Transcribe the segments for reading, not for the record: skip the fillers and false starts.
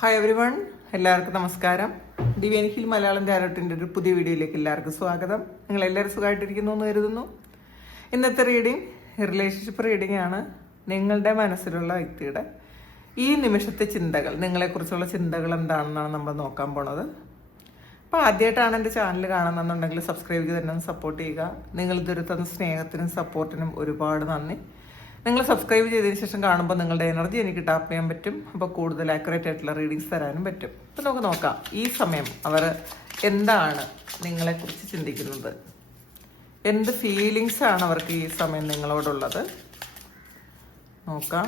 Hi every one, എല്ലാവർക്കും നമസ്കാരം. Divine hill Malayalam ടാരോട്ടിൻ്റെ ഒരു പുതിയ വീഡിയോയിലേക്ക് എല്ലാവർക്കും സ്വാഗതം. നിങ്ങൾ എല്ലാവരും സുഖമായിട്ടിരിക്കുന്നു എന്ന് കരുതുന്നു. ഇന്നത്തെ റീഡിംഗ് റിലേഷൻഷിപ്പ് റീഡിംഗ് ആണ്. നിങ്ങളുടെ മനസ്സിലുള്ള വ്യക്തിയുടെ ഈ നിമിഷത്തെ ചിന്തകൾ, നിങ്ങളെക്കുറിച്ചുള്ള ചിന്തകൾ എന്താണെന്നാണ് നമ്മൾ നോക്കാൻ പോണത്. അപ്പോൾ ആദ്യമായിട്ടാണ് എൻ്റെ ചാനൽ കാണുന്നുണ്ടെങ്കിൽ സബ്സ്ക്രൈബ് ചെയ്ത് തന്നെ സപ്പോർട്ട് ചെയ്യുക. നിങ്ങൾ ഇതുവരെ തന്ന സ്നേഹത്തിനും സപ്പോർട്ടിനും ഒരുപാട് നന്ദി. നിങ്ങൾ സബ്സ്ക്രൈബ് ചെയ്തതിന് ശേഷം കാണുമ്പോൾ നിങ്ങളുടെ എനർജി എനിക്ക് ടാപ്പ് ചെയ്യാൻ പറ്റും. അപ്പോൾ കൂടുതൽ ആക്യുറേറ്റ് ആയിട്ടുള്ള റീഡിങ്സ് തരാനും പറ്റും. അപ്പോൾ നമുക്ക് നോക്കാം ഈ സമയം അവർ എന്താണ് നിങ്ങളെക്കുറിച്ച് ചിന്തിക്കുന്നത്, എന്ത് ഫീലിങ്സ് ആണ് അവർക്ക് ഈ സമയം നിങ്ങളോടുള്ളത്. നോക്കാം.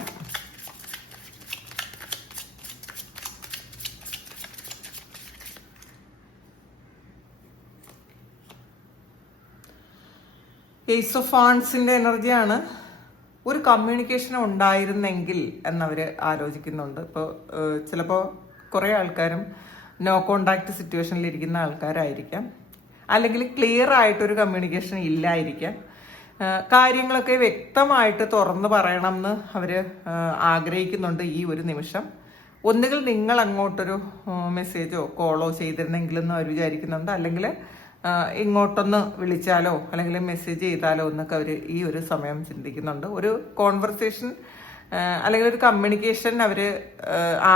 ഏസ് ഓഫ് വാൻഡ്സിന്റെ എനർജിയാണ്. ഒരു കമ്മ്യൂണിക്കേഷൻ ഉണ്ടായിരുന്നെങ്കിൽ എന്നവർ ആലോചിക്കുന്നുണ്ട്. ഇപ്പോൾ ചിലപ്പോൾ കുറേ ആൾക്കാരും നോ കോണ്ടാക്ട് സിറ്റുവേഷനിൽ ഇരിക്കുന്ന ആൾക്കാരായിരിക്കാം, അല്ലെങ്കിൽ ക്ലിയർ ആയിട്ടൊരു കമ്മ്യൂണിക്കേഷൻ ഇല്ലായിരിക്കാം. കാര്യങ്ങളൊക്കെ വ്യക്തമായിട്ട് തുറന്നു പറയണം എന്ന് അവർ ആഗ്രഹിക്കുന്നുണ്ട് ഈ ഒരു നിമിഷം. ഒന്നുകിൽ നിങ്ങൾ അങ്ങോട്ടൊരു മെസ്സേജോ കോളോ ചെയ്തിരുന്നെങ്കിലെന്ന് അവർ വിചാരിക്കുന്നുണ്ട്, അല്ലെങ്കിൽ ഇങ്ങോട്ടൊന്ന് വിളിച്ചാലോ അല്ലെങ്കിൽ മെസ്സേജ് ചെയ്താലോ എന്നൊക്കെ അവർ ഈ ഒരു സമയം ചിന്തിക്കുന്നുണ്ട്. ഒരു കോൺവെർസേഷൻ അല്ലെങ്കിൽ ഒരു കമ്മ്യൂണിക്കേഷൻ അവർ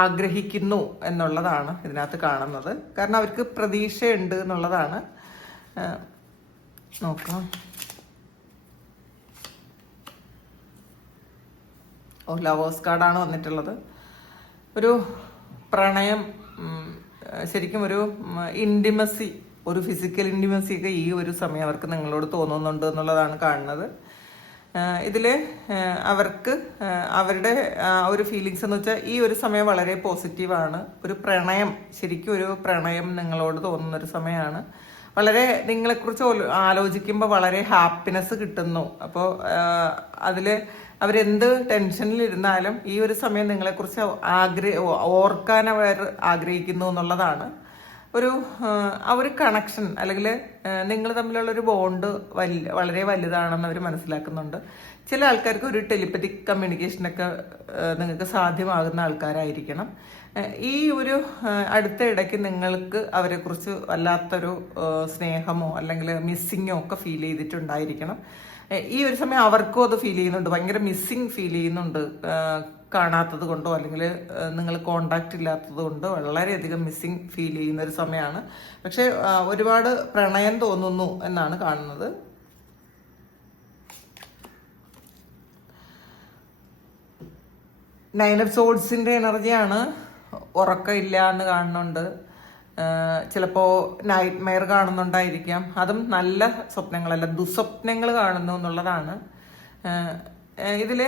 ആഗ്രഹിക്കുന്നു എന്നുള്ളതാണ് ഇതിനകത്ത് കാണുന്നത്. കാരണം അവർക്ക് പ്രതീക്ഷയുണ്ട് എന്നുള്ളതാണ്. നോക്കാം. ലവേഴ്സ് കാർഡാണ് വന്നിട്ടുള്ളത്. ഒരു പ്രണയം, ശരിക്കും ഒരു ഇൻറ്റിമസി, ഒരു ഫിസിക്കൽ ഇൻറ്റിമസി ഒക്കെ ഈ ഒരു സമയം അവർക്ക് നിങ്ങളോട് തോന്നുന്നുണ്ട് എന്നുള്ളതാണ് കാണുന്നത്. ഇതിൽ അവർക്ക് അവരുടെ ഒരു ഫീലിങ്സ് എന്ന് വെച്ചാൽ ഈ ഒരു സമയം വളരെ പോസിറ്റീവാണ്. ഒരു പ്രണയം, ശരിക്കും ഒരു പ്രണയം നിങ്ങളോട് തോന്നുന്നൊരു സമയമാണ്. വളരെ നിങ്ങളെക്കുറിച്ച് ആലോചിക്കുമ്പോൾ വളരെ ഹാപ്പിനെസ് കിട്ടുന്നു. അപ്പോൾ അതിൽ അവരെന്ത് ടെൻഷനിലിരുന്നാലും ഈ ഒരു സമയം നിങ്ങളെക്കുറിച്ച് ഓർക്കാൻ അവർ ആഗ്രഹിക്കുന്നു എന്നുള്ളതാണ്. ഒരു കണക്ഷൻ അല്ലെങ്കിൽ നിങ്ങൾ തമ്മിലുള്ളൊരു ബോണ്ട് വളരെ വലുതാണെന്ന് അവർ മനസ്സിലാക്കുന്നുണ്ട്. ചില ആൾക്കാർക്ക് ഒരു ടെലിപ്പത്തിക് കമ്മ്യൂണിക്കേഷനൊക്കെ നിങ്ങൾക്ക് സാധ്യമാകുന്ന ആൾക്കാരായിരിക്കണം. ഈ ഒരു അടുത്ത ഇടയ്ക്ക് നിങ്ങൾക്ക് അവരെക്കുറിച്ച് വല്ലാത്തൊരു സ്നേഹമോ അല്ലെങ്കിൽ മിസ്സിങ്ങോ ഒക്കെ ഫീൽ ചെയ്തിട്ടുണ്ടായിരിക്കണം. ഈ ഒരു സമയം അവർക്കും അത് ഫീൽ ചെയ്യുന്നുണ്ട്, ഭയങ്കര മിസ്സിങ് ഫീൽ ചെയ്യുന്നുണ്ട്. കാണാത്തത് കൊണ്ടോ അല്ലെങ്കിൽ നിങ്ങൾ കോണ്ടാക്ട് ഇല്ലാത്തത് കൊണ്ടോ വളരെയധികം മിസ്സിങ് ഫീൽ ചെയ്യുന്ന ഒരു സമയമാണ്. പക്ഷെ ഒരുപാട് പ്രണയം തോന്നുന്നു എന്നാണ് കാണുന്നത്. നൈൻ ഓഫ് സോഡ്സിന്റെ എനർജിയാണ്. ഉറക്കമില്ല എന്ന് കാണുന്നുണ്ട്. ചിലപ്പോൾ നൈറ്റ് മെയർ കാണുന്നുണ്ടായിരിക്കാം. അതും നല്ല സ്വപ്നങ്ങളല്ല, ദുസ്വപ്നങ്ങൾ കാണുന്നു എന്നുള്ളതാണ്. ഇതിൽ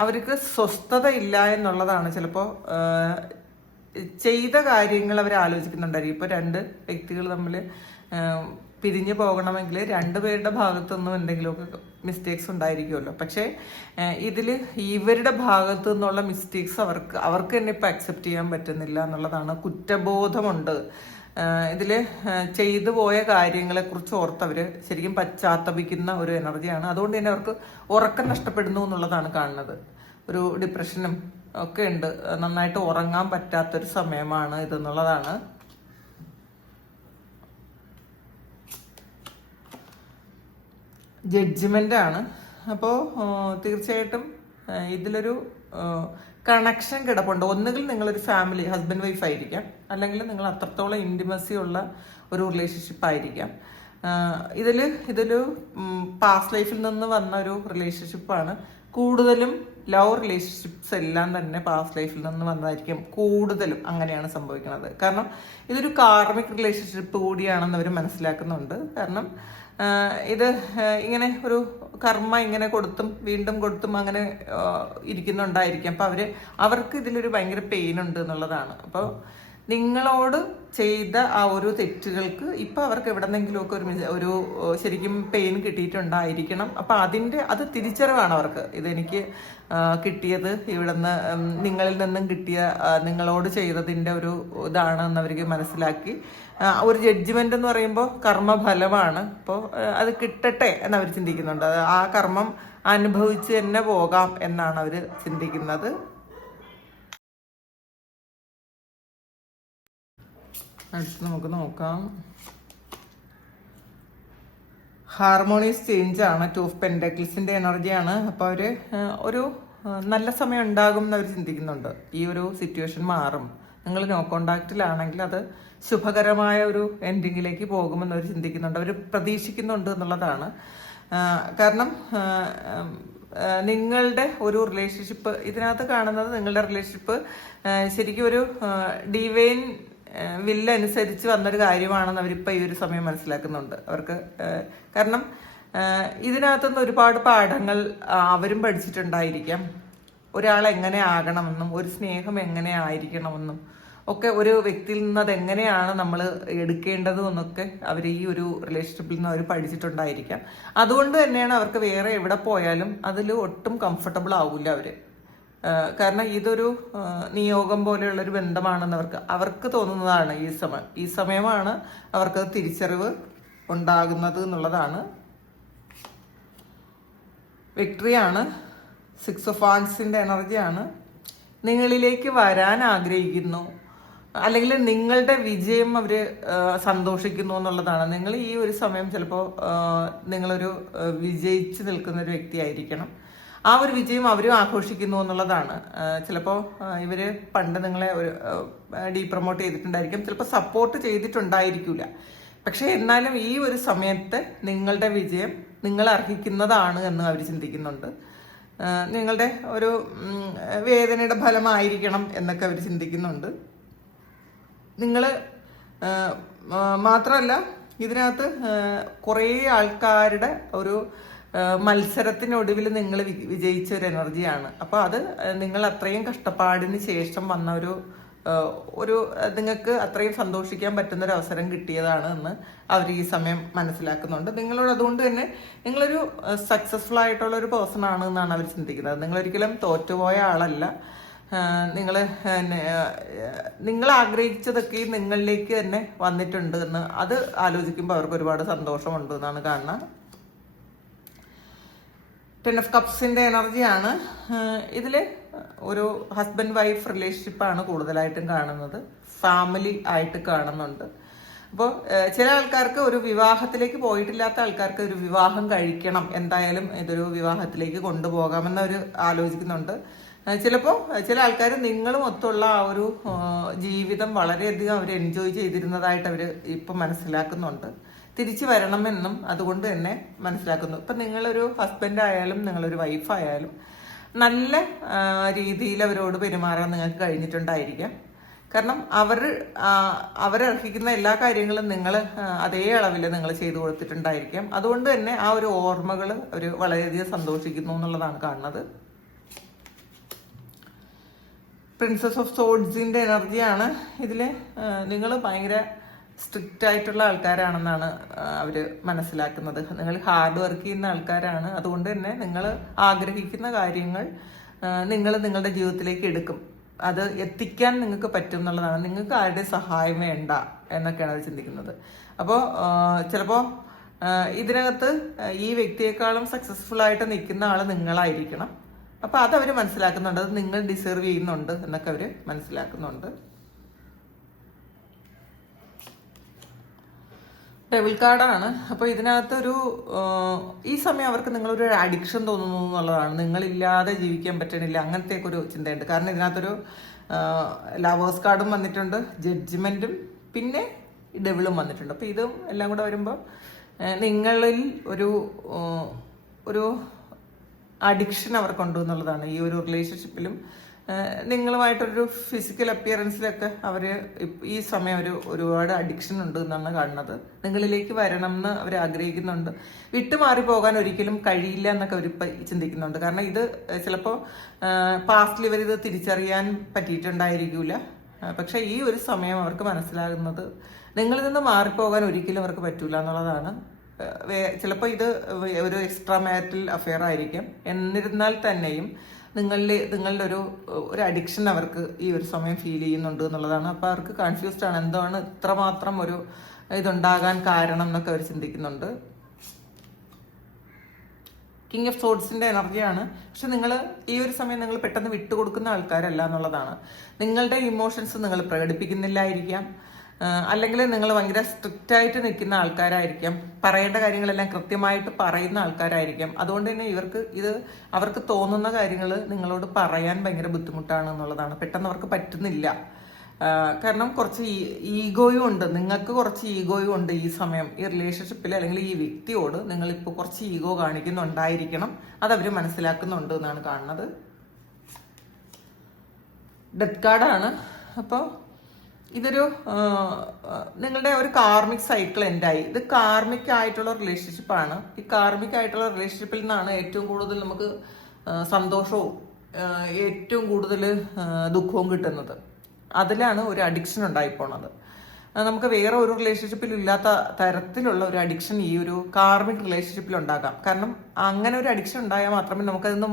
അവർക്ക് സ്വസ്ഥത ഇല്ല എന്നുള്ളതാണ്. ചിലപ്പോൾ ചെയ്ത കാര്യങ്ങൾ അവർ ആലോചിക്കുന്നുണ്ടായിരിക്കും. ഇപ്പോൾ രണ്ട് വ്യക്തികൾ തമ്മിൽ പിരിഞ്ഞു പോകണമെങ്കിൽ രണ്ടുപേരുടെ ഭാഗത്തുനിന്നും എന്തെങ്കിലുമൊക്കെ മിസ്റ്റേക്സ് ഉണ്ടായിരിക്കുമല്ലോ. പക്ഷേ ഇതിൽ ഇവരുടെ ഭാഗത്തു നിന്നുള്ള മിസ്റ്റേക്സ് അവർക്ക് തന്നെ ഇപ്പം അക്സെപ്റ്റ് ചെയ്യാൻ പറ്റുന്നില്ല എന്നുള്ളതാണ്. കുറ്റബോധമുണ്ട്. ഇതിൽ ചെയ്തു പോയ കാര്യങ്ങളെക്കുറിച്ച് ഓർത്തവർ ശരിക്കും പശ്ചാത്തപിക്കുന്ന ഒരു എനർജിയാണ്. അതുകൊണ്ട് തന്നെ അവർക്ക് ഉറക്കം നഷ്ടപ്പെടുന്നു എന്നുള്ളതാണ് കാണുന്നത്. ഒരു ഡിപ്രഷനും ഒക്കെ ഉണ്ട്. നന്നായിട്ട് ഉറങ്ങാൻ പറ്റാത്തൊരു സമയമാണ് ഇതെന്നുള്ളതാണ്. ജഡ്ജ്മെന്റ് ആണ്. അപ്പോൾ തീർച്ചയായിട്ടും ഇതിലൊരു കണക്ഷൻ കിടപ്പുണ്ട്. ഒന്നുകിൽ നിങ്ങളൊരു ഫാമിലി, ഹസ്ബൻഡ് വൈഫ് ആയിരിക്കാം, അല്ലെങ്കിൽ നിങ്ങൾ അത്രത്തോളം ഇൻറ്റിമസി ഉള്ള ഒരു റിലേഷൻഷിപ്പ് ആയിരിക്കാം. ഇതൊരു പാസ്റ്റ് ലൈഫിൽ നിന്ന് വന്ന ഒരു റിലേഷൻഷിപ്പാണ്. കൂടുതലും ലവ് റിലേഷൻഷിപ്സ് എല്ലാം തന്നെ പാസ്റ്റ് ലൈഫിൽ നിന്ന് വന്നതായിരിക്കും കൂടുതലും. അങ്ങനെയാണ് സംഭവിക്കുന്നത്. കാരണം ഇതൊരു കാർമിക് റിലേഷൻഷിപ്പ് കൂടിയാണെന്ന് അവർ മനസ്സിലാക്കുന്നുണ്ട്. കാരണം ഇത് ഇങ്ങനെ ഒരു കർമ്മ ഇങ്ങനെ കൊടുത്തും വീണ്ടും കൊടുത്തും അങ്ങനെ ഇരിക്കുന്നുണ്ടായിരിക്കും. അപ്പം അവർക്ക് ഇതിലൊരു ഭയങ്കര പെയിൻ ഉണ്ട് എന്നുള്ളതാണ്. അപ്പോൾ നിങ്ങളോട് ചെയ്ത ആ ഒരു തെറ്റുകൾക്ക് ഇപ്പം അവർക്ക് എവിടെന്നെങ്കിലുമൊക്കെ ഒരു ശരിക്കും പെയിൻ കിട്ടിയിട്ടുണ്ടായിരിക്കണം. അപ്പം അത് തിരിച്ചറിവാണ് അവർക്ക്. ഇതെനിക്ക് കിട്ടിയത് ഇവിടുന്ന് നിങ്ങളിൽ നിന്നും കിട്ടിയ നിങ്ങളോട് ചെയ്തതിൻ്റെ ഒരു ഇതാണെന്ന് അവർക്ക് മനസ്സിലാക്കി. ഒരു ജഡ്ജ്മെന്റ് എന്ന് പറയുമ്പോൾ കർമ്മഫലമാണ്. അപ്പോൾ അത് കിട്ടട്ടെ എന്നവർ ചിന്തിക്കുന്നുണ്ട്. ആ കർമ്മം അനുഭവിച്ച് തന്നെ പോകാം എന്നാണ് അവർ ചിന്തിക്കുന്നത്. അടുത്ത് നമുക്ക് നോക്കാം. ഹാർമോണിയസ് ചേഞ്ച് ആണ്. 2 ഓഫ് പെൻഡക്കിൾസിന്റെ എനർജിയാണ്. അപ്പോൾ അവര് ഒരു നല്ല സമയം ഉണ്ടാകും എന്ന് അവർ ചിന്തിക്കുന്നുണ്ട്. ഈ ഒരു സിറ്റുവേഷൻ മാറും. നിങ്ങൾ നോ കോണ്ടാക്റ്റിലാണെങ്കിൽ അത് ശുഭകരമായ ഒരു എൻഡിങ്ങിലേക്ക് പോകുമെന്ന് അവർ ചിന്തിക്കുന്നുണ്ട്. അവർ പ്രതീക്ഷിക്കുന്നുണ്ട് എന്നുള്ളതാണ്. കാരണം നിങ്ങളുടെ ഒരു റിലേഷൻഷിപ്പ് ഇതിനകത്ത് കാണുന്നത്, നിങ്ങളുടെ റിലേഷൻഷിപ്പ് ശരിക്കും ഒരു ഡിവൈൻ വില്ലനുസരിച്ച് വന്നൊരു കാര്യമാണെന്ന് അവരിപ്പോൾ ഈ ഒരു സമയം മനസ്സിലാക്കുന്നുണ്ട്. അവർക്ക് കാരണം ഇതിനകത്തുനിന്ന് ഒരുപാട് പാഠങ്ങൾ അവരും പഠിച്ചിട്ടുണ്ടായിരിക്കാം. ഒരാൾ എങ്ങനെ ആകണമെന്നും ഒരു സ്നേഹം എങ്ങനെ ആയിരിക്കണമെന്നും ഒക്കെ ഒരു വ്യക്തിയിൽ നിന്ന് അതെങ്ങനെയാണ് നമ്മൾ എടുക്കേണ്ടതും എന്നൊക്കെ അവർ ഈ ഒരു റിലേഷൻഷിപ്പിൽ നിന്ന് അവർ പഠിച്ചിട്ടുണ്ടായിരിക്കാം. അതുകൊണ്ട് തന്നെയാണ് അവർക്ക് വേറെ എവിടെ പോയാലും അതിൽ ഒട്ടും കംഫർട്ടബിൾ ആവില്ല അവർ. കാരണം ഇതൊരു നിയോഗം പോലെയുള്ളൊരു ബന്ധമാണെന്ന് അവർക്ക് തോന്നുന്നതാണ്. ഈ സമയമാണ് അവർക്ക് തിരിച്ചറിവ് ഉണ്ടാകുന്നത് എന്നുള്ളതാണ്. വിക്ടറിയാണ്. 6 ഓഫ് വാൻഡ്സിന്റെ എനർജിയാണ്. നിങ്ങളിലേക്ക് വരാൻ ആഗ്രഹിക്കുന്നു, അല്ലെങ്കിൽ നിങ്ങളുടെ വിജയം അവര് സന്തോഷിക്കുന്നു എന്നുള്ളതാണ്. നിങ്ങൾ ഈ ഒരു സമയം ചിലപ്പോൾ നിങ്ങളൊരു വിജയിച്ച് നിൽക്കുന്ന ഒരു വ്യക്തിയായിരിക്കണം. ആ ഒരു വിജയം അവരും ആഘോഷിക്കുന്നു എന്നുള്ളതാണ്. ചിലപ്പോൾ ഇവര് പണ്ട് നിങ്ങളെ ഡീപ്രമോട്ട് ചെയ്തിട്ടുണ്ടായിരിക്കും, ചിലപ്പോൾ സപ്പോർട്ട് ചെയ്തിട്ടുണ്ടായിരിക്കില്ല. പക്ഷെ എന്നാലും ഈ ഒരു സമയത്ത് നിങ്ങളുടെ വിജയം നിങ്ങൾ അർഹിക്കുന്നതാണ് എന്ന് അവർ ചിന്തിക്കുന്നുണ്ട്. നിങ്ങളുടെ ഒരു വേദനയുടെ ഫലമായിരിക്കണം എന്നൊക്കെ അവർ ചിന്തിക്കുന്നുണ്ട്. നിങ്ങൾ മാത്രമല്ല, ഇതിനകത്ത് കുറേ ആൾക്കാരുടെ ഒരു മത്സരത്തിനൊടുവിൽ നിങ്ങൾ വിജയിച്ച ഒരു എനർജിയാണ്. അപ്പോൾ അത് നിങ്ങൾ അത്രയും കഷ്ടപ്പാടിന് ശേഷം വന്ന ഒരു നിങ്ങൾക്ക് അത്രയും സന്തോഷിക്കാൻ പറ്റുന്ന ഒരു അവസരം കിട്ടിയതാണ് എന്ന് അവർ ഈ സമയം മനസ്സിലാക്കുന്നുണ്ട്. നിങ്ങളോട് അതുകൊണ്ട് തന്നെ നിങ്ങളൊരു സക്സസ്ഫുൾ ആയിട്ടുള്ള ഒരു പേഴ്സൺ ആണ് എന്നാണ് അവർ ചിന്തിക്കുന്നത്. നിങ്ങളൊരിക്കലും തോറ്റുപോയ ആളല്ല. നിങ്ങൾ ആഗ്രഹിച്ചതൊക്കെ നിങ്ങളിലേക്ക് തന്നെ വന്നിട്ടുണ്ട് എന്ന് അത് ആലോചിക്കുമ്പോൾ അവർക്ക് ഒരുപാട് സന്തോഷമുണ്ട് എന്നാണ് കാണുന്നത്. 10 ഓഫ് കപ്സിന്റെ എനർജിയാണ്. ഇതിൽ ഒരു ഹസ്ബൻഡ് വൈഫ് റിലേഷൻഷിപ്പാണ് കൂടുതലായിട്ടും കാണുന്നത്. ഫാമിലി ആയിട്ട് കാണുന്നുണ്ട്. അപ്പോൾ ചില ആൾക്കാർക്ക് ഒരു വിവാഹത്തിലേക്ക് പോയിട്ടില്ലാത്ത ആൾക്കാർക്ക് ഒരു വിവാഹം കഴിക്കണം, എന്തായാലും ഇതൊരു വിവാഹത്തിലേക്ക് കൊണ്ടുപോകാമെന്ന് അവർ ആലോചിക്കുന്നുണ്ട്. ചിലപ്പോൾ ചില ആൾക്കാർ നിങ്ങളും ഒത്തുള്ള ആ ഒരു ജീവിതം വളരെയധികം അവർ എൻജോയ് ചെയ്തിരുന്നതായിട്ട് അവർ ഇപ്പം മനസ്സിലാക്കുന്നുണ്ട്. തിരിച്ചു വരണമെന്നും അതുകൊണ്ട് തന്നെ മനസ്സിലാക്കുന്നു. ഇപ്പം നിങ്ങളൊരു ഹസ്ബൻഡ് ആയാലും നിങ്ങളൊരു വൈഫായാലും നല്ല രീതിയിൽ അവരോട് പെരുമാറാൻ നിങ്ങൾക്ക് കഴിഞ്ഞിട്ടുണ്ടായിരിക്കാം. കാരണം അവരർഹിക്കുന്ന എല്ലാ കാര്യങ്ങളും നിങ്ങൾ അതേ അളവിൽ നിങ്ങൾ ചെയ്തു കൊടുത്തിട്ടുണ്ടായിരിക്കാം. അതുകൊണ്ട് തന്നെ ആ ഒരു ഓർമ്മകൾ അവർ വളരെയധികം സന്തോഷിക്കുന്നു എന്നുള്ളതാണ് കാണുന്നത്. പ്രിൻസസ് ഓഫ് സോഡ്സിന്റെ എനർജിയാണ്. ഇതിൽ നിങ്ങൾ ഭയങ്കര സ്ട്രിക്റ്റ് ആയിട്ടുള്ള ആൾക്കാരാണെന്നാണ് അവർ മനസ്സിലാക്കുന്നത്. നിങ്ങൾ ഹാർഡ് വർക്ക് ചെയ്യുന്ന ആൾക്കാരാണ്. അതുകൊണ്ട് തന്നെ നിങ്ങൾ ആഗ്രഹിക്കുന്ന കാര്യങ്ങൾ നിങ്ങൾ നിങ്ങളുടെ ജീവിതത്തിലേക്ക് എടുക്കും. അത് എത്തിക്കാൻ നിങ്ങൾക്ക് പറ്റും എന്നുള്ളതാണ്. നിങ്ങൾക്ക് ആരുടെ സഹായം വേണ്ട എന്നൊക്കെയാണ് അത് ചിന്തിക്കുന്നത്. അപ്പോൾ ചിലപ്പോൾ ഇതിനകത്ത് ഈ വ്യക്തിയെക്കാളും സക്സസ്ഫുൾ ആയിട്ട് നിൽക്കുന്ന ആൾ നിങ്ങളായിരിക്കണം. അപ്പോൾ അതവർ മനസ്സിലാക്കുന്നുണ്ട്. അത് നിങ്ങൾ ഡിസേർവ് ചെയ്യുന്നുണ്ട് എന്നൊക്കെ അവർ മനസ്സിലാക്കുന്നുണ്ട്. ഡെവിൾ കാർഡാണ്. അപ്പോൾ ഇതിനകത്തൊരു ഈ സമയം അവർക്ക് നിങ്ങളൊരു അഡിക്ഷൻ തോന്നുന്നു എന്നുള്ളതാണ്. നിങ്ങളില്ലാതെ ജീവിക്കാൻ പറ്റണില്ല, അങ്ങനത്തെയൊക്കെ ഒരു ചിന്തയുണ്ട്. കാരണം ഇതിനകത്തൊരു ലവേഴ്സ് കാർഡും വന്നിട്ടുണ്ട്, ജഡ്ജ്മെന്റും പിന്നെ ഡെവിളും വന്നിട്ടുണ്ട്. അപ്പോൾ ഇതും എല്ലാം കൂടെ വരുമ്പോൾ നിങ്ങളിൽ ഒരു അഡിക്ഷൻ അവർക്കുണ്ട് എന്നുള്ളതാണ്. ഈ ഒരു റിലേഷൻഷിപ്പിലും നിങ്ങളുമായിട്ടൊരു ഫിസിക്കൽ അപ്പിയറൻസിലൊക്കെ അവർ ഈ സമയം ഒരുപാട് അഡിക്ഷൻ ഉണ്ട് എന്നാണ് കാണുന്നത്. നിങ്ങളിലേക്ക് വരണം എന്ന് അവർ ആഗ്രഹിക്കുന്നുണ്ട്. വിട്ടുമാറി പോകാൻ ഒരിക്കലും കഴിയില്ല എന്നൊക്കെ അവരിപ്പോൾ ചിന്തിക്കുന്നുണ്ട്. കാരണം ഇത് ചിലപ്പോൾ പാസ്റ്റിൽ ഇവരിത് തിരിച്ചറിയാൻ പറ്റിയിട്ടുണ്ടായിരിക്കില്ല. പക്ഷെ ഈ ഒരു സമയം അവർക്ക് മനസ്സിലാകുന്നത് നിങ്ങളിൽ നിന്ന് മാറിപ്പോകാൻ ഒരിക്കലും അവർക്ക് പറ്റൂല എന്നുള്ളതാണ്. ചിലപ്പോൾ ഇത് ഒരു എക്സ്ട്രാ മാരിറ്റൽ അഫെയർ ആയിരിക്കും. എന്നിരുന്നാൽ തന്നെയും നിങ്ങളുടെ ഒരു അഡിക്ഷൻ അവർക്ക് ഈ ഒരു സമയം ഫീൽ ചെയ്യുന്നുണ്ട് എന്നുള്ളതാണ്. അപ്പോൾ അവർക്ക് കൺഫ്യൂസ്ഡ് ആണ്, എന്താണ് ഇത്രമാത്രം ഒരു ഇതുണ്ടാകാൻ കാരണം എന്നൊക്കെ അവർ ചിന്തിക്കുന്നുണ്ട്. കിങ് ഓഫ് സോഡ്സിന്റെ എനർജിയാണ്. പക്ഷെ നിങ്ങൾ ഈ ഒരു സമയം നിങ്ങൾ പെട്ടെന്ന് വിട്ടുകൊടുക്കുന്ന ആൾക്കാരല്ല എന്നുള്ളതാണ്. നിങ്ങളുടെ ഇമോഷൻസ് നിങ്ങൾ പ്രകടിപ്പിക്കുന്നില്ലായിരിക്കാം. അല്ലെങ്കിൽ നിങ്ങൾ ഭയങ്കര സ്ട്രിക്റ്റ് ആയിട്ട് നിൽക്കുന്ന ആൾക്കാരായിരിക്കാം, പറയേണ്ട കാര്യങ്ങളെല്ലാം കൃത്യമായിട്ട് പറയുന്ന ആൾക്കാരായിരിക്കാം. അതുകൊണ്ട് തന്നെ അവർക്ക് തോന്നുന്ന കാര്യങ്ങൾ നിങ്ങളോട് പറയാൻ ഭയങ്കര ബുദ്ധിമുട്ടാണ് എന്നുള്ളതാണ്. പെട്ടെന്ന് അവർക്ക് പറ്റുന്നില്ല. കാരണം കുറച്ച് ഈഗോയും ഉണ്ട്, നിങ്ങൾക്ക് കുറച്ച് ഈഗോയും ഉണ്ട് ഈ സമയം. ഈ റിലേഷൻഷിപ്പിൽ അല്ലെങ്കിൽ ഈ വ്യക്തിയോട് നിങ്ങളിപ്പോൾ കുറച്ച് ഈഗോ കാണിക്കുന്നുണ്ടായിരിക്കണം. അതവർ മനസ്സിലാക്കുന്നുണ്ട് എന്നാണ് കാണുന്നത്. ഡെത്ത് കാർഡാണ്. അപ്പോൾ ഇതൊരു നിങ്ങളുടെ ഒരു കാർമിക് സൈക്കിൾ എൻഡായി. ഇത് കാർമിക് ആയിട്ടുള്ള റിലേഷൻഷിപ്പാണ്. ഈ കാർമിക് ആയിട്ടുള്ള റിലേഷൻഷിപ്പിൽ നിന്നാണ് ഏറ്റവും കൂടുതൽ നമുക്ക് സന്തോഷവും ഏറ്റവും കൂടുതൽ ദുഃഖവും കിട്ടുന്നത്. അതിലാണ് ഒരു അഡിക്ഷൻ ഉണ്ടായിപ്പോണത്. നമുക്ക് വേറെ ഒരു റിലേഷൻഷിപ്പിൽ ഇല്ലാത്ത തരത്തിലുള്ള ഒരു അഡിക്ഷൻ ഈ ഒരു കാർമിക് റിലേഷൻഷിപ്പിൽ ഉണ്ടാകാം. കാരണം അങ്ങനെ ഒരു അഡിക്ഷൻ ഉണ്ടായാൽ മാത്രമേ നമുക്കതിന്ന്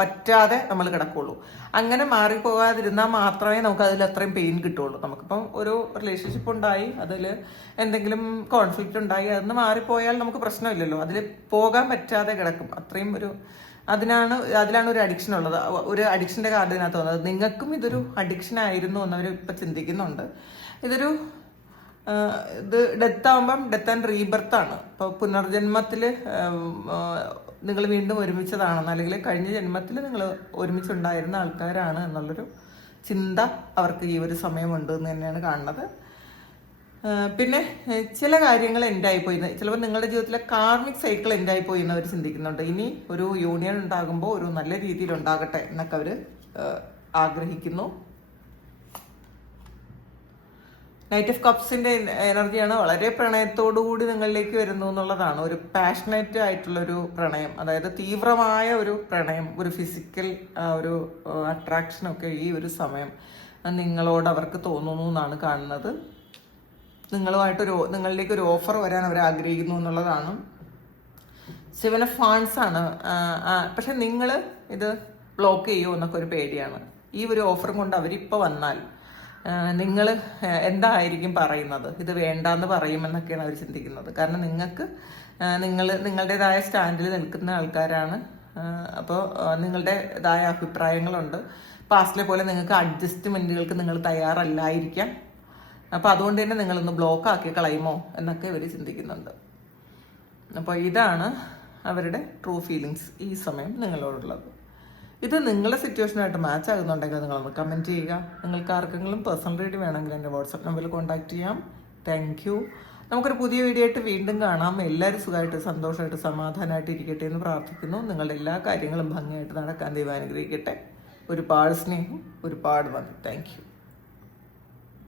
പറ്റാതെ നമ്മൾ കിടക്കുള്ളൂ. അങ്ങനെ മാറിപ്പോകാതിരുന്നാൽ മാത്രമേ നമുക്ക് അതിൽ അത്രയും പെയിൻ കിട്ടുള്ളൂ. നമുക്കിപ്പം ഒരു റിലേഷൻഷിപ്പ് ഉണ്ടായി, അതിൽ എന്തെങ്കിലും കോൺഫ്ലിക്റ്റ് ഉണ്ടായി, അതിന് മാറിപ്പോയാൽ നമുക്ക് പ്രശ്നമില്ലല്ലോ. അതിൽ പോകാൻ പറ്റാതെ കിടക്കും. അത്രയും അതിലാണ് ഒരു അഡിക്ഷൻ ഉള്ളത്. ഒരു അഡിക്ഷന്റെ കാർഡ് ഇതിനകത്ത് വന്നത്. നിങ്ങൾക്കും ഇതൊരു അഡിക്ഷൻ ആയിരുന്നു എന്നവർ ഇപ്പം ചിന്തിക്കുന്നുണ്ട്. ഇത് ഡെത്ത് ആകുമ്പം ഡെത്ത് ആൻഡ് റീബർത്ത് ആണ്. ഇപ്പോൾ പുനർജന്മത്തിൽ നിങ്ങൾ വീണ്ടും ഒരുമിച്ചതാണെന്ന്, അല്ലെങ്കിൽ കഴിഞ്ഞ ജന്മത്തിൽ നിങ്ങൾ ഒരുമിച്ചുണ്ടായിരുന്ന ആൾക്കാരാണ് എന്നുള്ളൊരു ചിന്ത അവർക്ക് ഈ ഒരു സമയമുണ്ട് എന്ന് തന്നെയാണ് കാണുന്നത്. പിന്നെ ചില കാര്യങ്ങൾ എൻഡായിപ്പോയി, ചിലപ്പോൾ നിങ്ങളുടെ ജീവിതത്തിലെ കാർമിക് സൈക്കിൾ എൻഡായിപ്പോയി എന്ന് അവർ ചിന്തിക്കുന്നുണ്ട്. ഇനി ഒരു യൂണിയൻ ഉണ്ടാകുമ്പോൾ ഒരു നല്ല രീതിയിൽ ഉണ്ടാകട്ടെ എന്നൊക്കെ അവർ ആഗ്രഹിക്കുന്നു. നൈറ്റ് ഓഫ് കപ്സിന്റെ എനർജിയാണ്. വളരെ പ്രണയത്തോടുകൂടി നിങ്ങളിലേക്ക് വരുന്നു എന്നുള്ളതാണ്. ഒരു പാഷനേറ്റ് ആയിട്ടുള്ളൊരു പ്രണയം, അതായത് തീവ്രമായ ഒരു പ്രണയം, ഒരു ഫിസിക്കൽ ഒരു അട്രാക്ഷനൊക്കെ ഈ ഒരു സമയം നിങ്ങളോട് അവർക്ക് തോന്നുന്നു എന്നാണ് കാണുന്നത്. നിങ്ങളിലേക്ക് ഒരു ഓഫർ വരാൻ അവർ ആഗ്രഹിക്കുന്നു എന്നുള്ളതാണ്. 7 of Wands ആണ്. പക്ഷെ നിങ്ങൾ ഇത് ബ്ലോക്ക് ചെയ്യുമോ എന്നൊക്കെ ഒരു പേടിയാണ്. ഈ ഒരു ഓഫറും കൊണ്ട് അവരിപ്പോൾ വന്നാൽ നിങ്ങൾ എന്തായിരിക്കും പറയുന്നത്? ഇത് വേണ്ടാന്ന് പറയുമെന്നൊക്കെയാണ് അവർ ചിന്തിക്കുന്നത്. കാരണം നിങ്ങളുടേതായ സ്റ്റാൻഡിൽ നിൽക്കുന്ന ആൾക്കാരാണ്. അപ്പോൾ നിങ്ങളുടേതായ അഭിപ്രായങ്ങളുണ്ട്. പാസ്റ്റിലെ പോലെ നിങ്ങൾക്ക് അഡ്ജസ്റ്റ്മെന്റുകൾക്ക് നിങ്ങൾ തയ്യാറല്ലായിരിക്കാം. അപ്പോൾ അതുകൊണ്ട് തന്നെ നിങ്ങളൊന്ന് ബ്ലോക്ക് ആക്കി കളയുമോ എന്നൊക്കെ ഇവർ ചിന്തിക്കുന്നുണ്ട്. അപ്പോൾ ഇതാണ് അവരുടെ ട്രൂ ഫീലിങ്സ് ഈ സമയം നിങ്ങളോടുള്ളത്. ഇത് നിങ്ങളുടെ സിറ്റുവേഷനായിട്ട് മാച്ച് ആകുന്നുണ്ടെങ്കിൽ നിങ്ങളൊന്ന് കമൻറ്റ് ചെയ്യുക. നിങ്ങൾക്ക് ആർക്കെങ്കിലും പേഴ്സണൽ റീഡിംഗ് വേണമെങ്കിൽ എൻ്റെ വാട്സാപ്പ് നമ്പറിൽ കോൺടാക്ട് ചെയ്യാം. Thank you. നമുക്കൊരു പുതിയ വീഡിയോ ആയിട്ട് വീണ്ടും കാണാം. എല്ലാവരും സുഖമായിട്ട് സന്തോഷമായിട്ട് സമാധാനമായിട്ട് ഇരിക്കട്ടെ എന്ന് പ്രാർത്ഥിക്കുന്നു. നിങ്ങളുടെ എല്ലാ കാര്യങ്ങളും ഭംഗിയായിട്ട് നടക്കാൻ ദൈവം അനുഗ്രഹിക്കട്ടെ. ഒരുപാട് സ്നേഹം, ഒരുപാട് നന്ദി. Thank you.